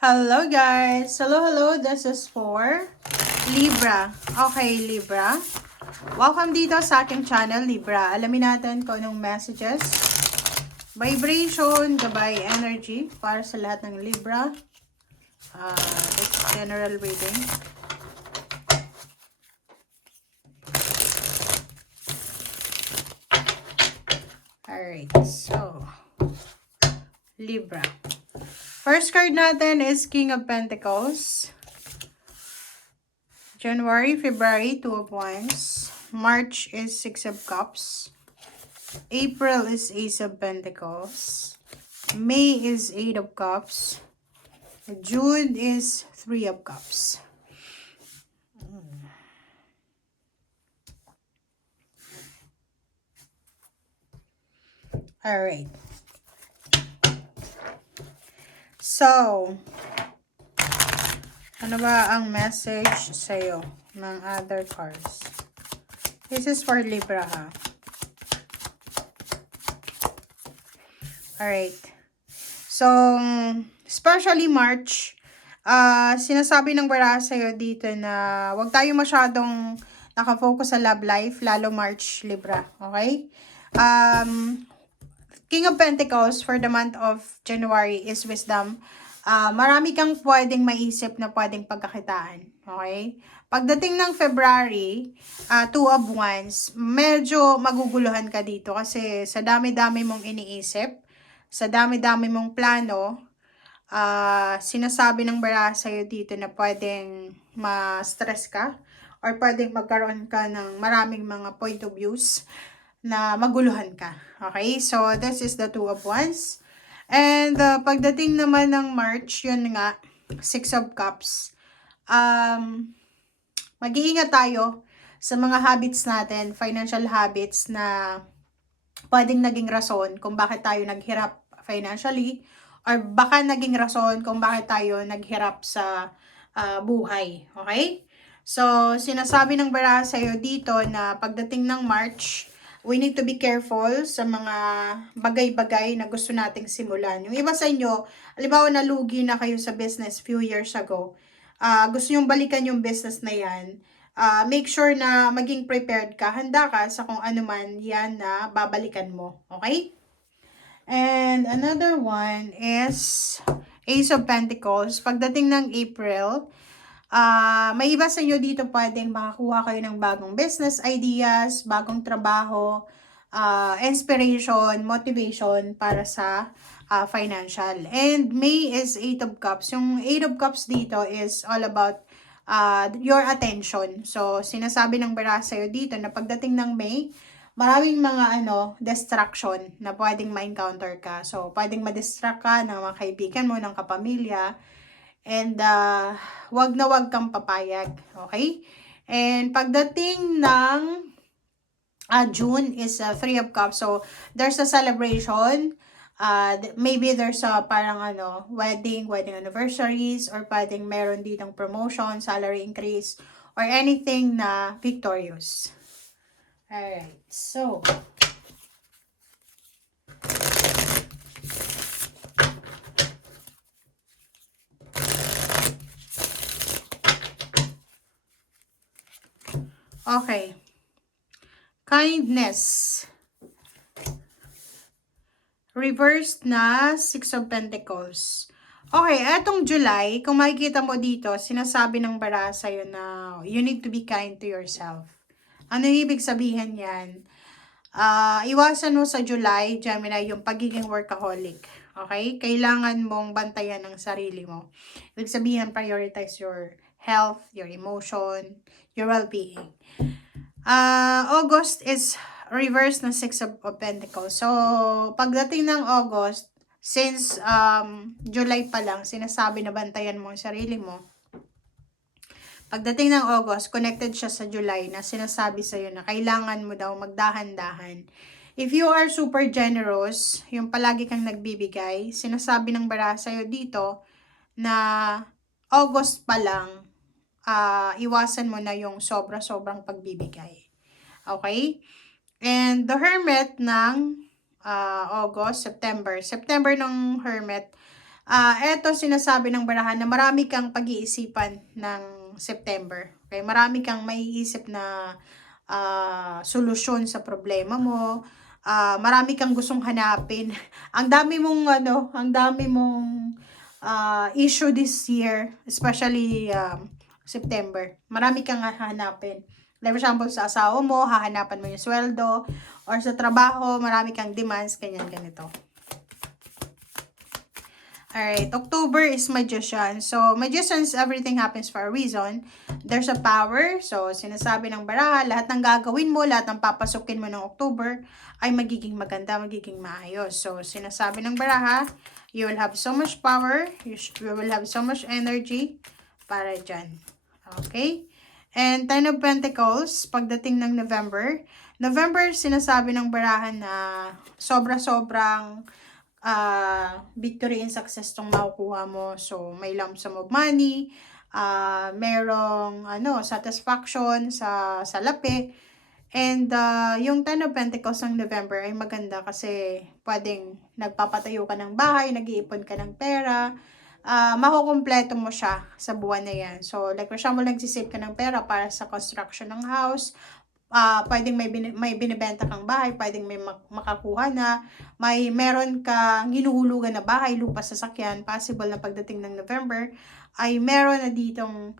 Hello guys! Hello! This is for Libra. Okay, Libra. Welcome dito sa aking channel, Libra. Alamin natin kung anong messages, vibration, gabay, energy para sa lahat ng Libra. This is general reading. Alright, so Libra. First card natin is King of Pentacles. January, February, Two of Wands. March is Six of Cups. April is Ace of Pentacles. May is Eight of Cups. June is Three of Cups. Alright. So, ano ba ang message sa'yo ng other cards? This is for Libra, ha? Alright. So, especially March, sinasabi ng bara sa'yo dito na huwag tayo masyadong nakafocus sa love life, lalo March, Libra. Okay? King of Pentacles for the month of January is wisdom. Marami kang pwedeng maisip na pwedeng pagkakitaan. Okay? Pagdating ng February, Two of Wands, medyo maguguluhan ka dito kasi sa dami-dami mong iniisip, sa dami-dami mong plano, sinasabi ng bara sa'yo dito na pwedeng ma-stress ka or pwedeng magkaroon ka ng maraming mga point of views na maguluhan ka. Okay? So, this is the Two of Wands. And pagdating naman ng March, yun nga, Six of Cups. Mag-iingat tayo sa mga habits natin, financial habits na pwedeng naging rason kung bakit tayo naghirap financially or baka naging rason kung bakit tayo naghirap sa buhay. Okay? So, sinasabi ng bara sa'yo dito na pagdating ng March, we need to be careful sa mga bagay-bagay na gusto nating simulan. Yung iba sa inyo, halimbawa nalugi na kayo sa business few years ago, gusto nyong balikan yung business na yan, make sure na maging prepared ka, handa ka sa kung ano man yan na babalikan mo. Okay? And another one is Ace of Pentacles. Pagdating ng April, may iba sa inyo dito pwedeng makakuha kayo ng bagong business ideas, bagong trabaho, inspiration, motivation para sa financial. And May is Eight of Cups. Yung Eight of Cups dito is all about your attention. So, sinasabi ng bara sa'yo dito na pagdating ng May, maraming mga distraction na pwedeng ma-encounter ka. So, pwedeng ma-distract ka ng mga kaibigan mo, ng kapamilya. And wag na wag kang papayag. Okay? And pagdating ng June is Three of Cups. So, there's a celebration. Maybe there's a parang wedding anniversaries, or pwedeng meron ditong promotion, salary increase, or anything na victorious. Alright, so okay. Kindness. Reversed na Six of Pentacles. Okay, etong July, kung makikita mo dito, sinasabi ng bara sa'yo na you need to be kind to yourself. Ano ibig sabihin yan? Iwasan mo sa July, Gemini, yung pagiging workaholic. Okay? Kailangan mong bantayan ang sarili mo. Ibig sabihin, prioritize your health, your emotion, your well-being. August is reverse ng Six of Pentacles. So, pagdating ng August, since July pa lang, sinasabi na bantayan mo ang sarili mo. Pagdating ng August, connected siya sa July na sinasabi sa'yo na kailangan mo daw magdahan-dahan. If you are super generous, yung palagi kang nagbibigay, sinasabi ng bara sa'yo dito na August pa lang, iwasan mo na yung sobra-sobrang pagbibigay. Okay? And the Hermit ng August, September. September ng Hermit, Eto sinasabi ng barahan na marami kang pag-iisipan ng September. Okay? Marami kang maiisip na solusyon sa problema mo. Marami kang gustong hanapin. Ang dami mong issue this year, especially September. Marami kang hahanapin. Like for example, sa asawa mo, hahanapan mo yung sweldo, or sa trabaho, marami kang demands, ganito. Alright, October is Magician. So, Magicians, everything happens for a reason. There's a power. So, sinasabi ng baraha, lahat ng gagawin mo, lahat ng papasukin mo ng October, ay magiging maganda, magiging maayos. So, sinasabi ng baraha, you will have so much power, you will have so much energy para dyan. Okay? And Ten of Pentacles, pagdating ng November, sinasabi ng barahan na sobra-sobrang victory and success tong makukuha mo. So, may lump sum of money, merong satisfaction sa lapi. And yung Ten of Pentacles ng November ay maganda kasi pwedeng nagpapatayo ka ng bahay, nag-iipon ka ng pera, makukumpleto mo siya sa buwan na yan. So, like for example, nagsisave ka ng pera para sa construction ng house, pwedeng may binibenta kang bahay, pwedeng may makakuha na, meron kang hinuhulugan na bahay, lupa, sasakyan, possible na pagdating ng November, ay meron na ditong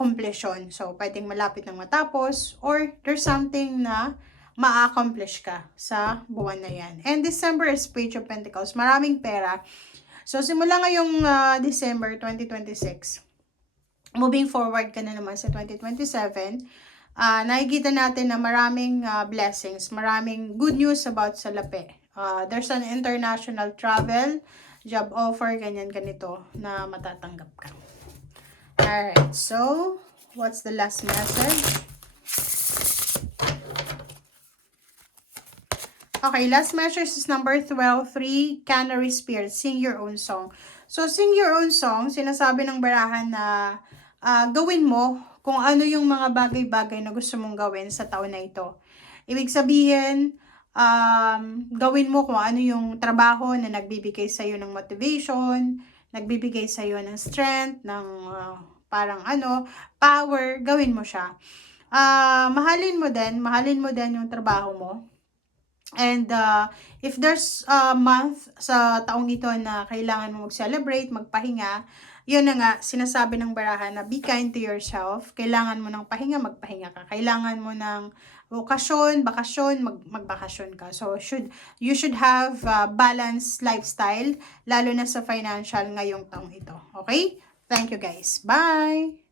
completion. So, pwedeng malapit nang matapos, or there's something na ma-accomplish ka sa buwan na yan. And December is Page of Pentacles, maraming pera. So, simula ngayong December 2026, moving forward ka na naman sa 2027, nakikita natin na maraming blessings, maraming good news about sa lapi. There's an international travel, job offer, ganito na matatanggap ka. Alright, so, what's the last message? Okay, last message is number 12, 3, Canary Spirit, sing your own song. So, sing your own song, sinasabi ng barahan na gawin mo kung ano yung mga bagay-bagay na gusto mong gawin sa taon na ito. Ibig sabihin, gawin mo kung ano yung trabaho na nagbibigay sa iyo ng motivation, nagbibigay sa iyo ng strength, ng power, gawin mo siya. Mahalin mo din yung trabaho mo. And if there's a month sa taong ito na kailangan mo mag-celebrate, magpahinga, yun na nga, sinasabi ng barahan na be kind to yourself. Kailangan mo ng pahinga, magpahinga ka. Kailangan mo ng bakasyon, magbakasyon ka. So, you should have balanced lifestyle, lalo na sa financial ngayong taong ito. Okay? Thank you guys. Bye!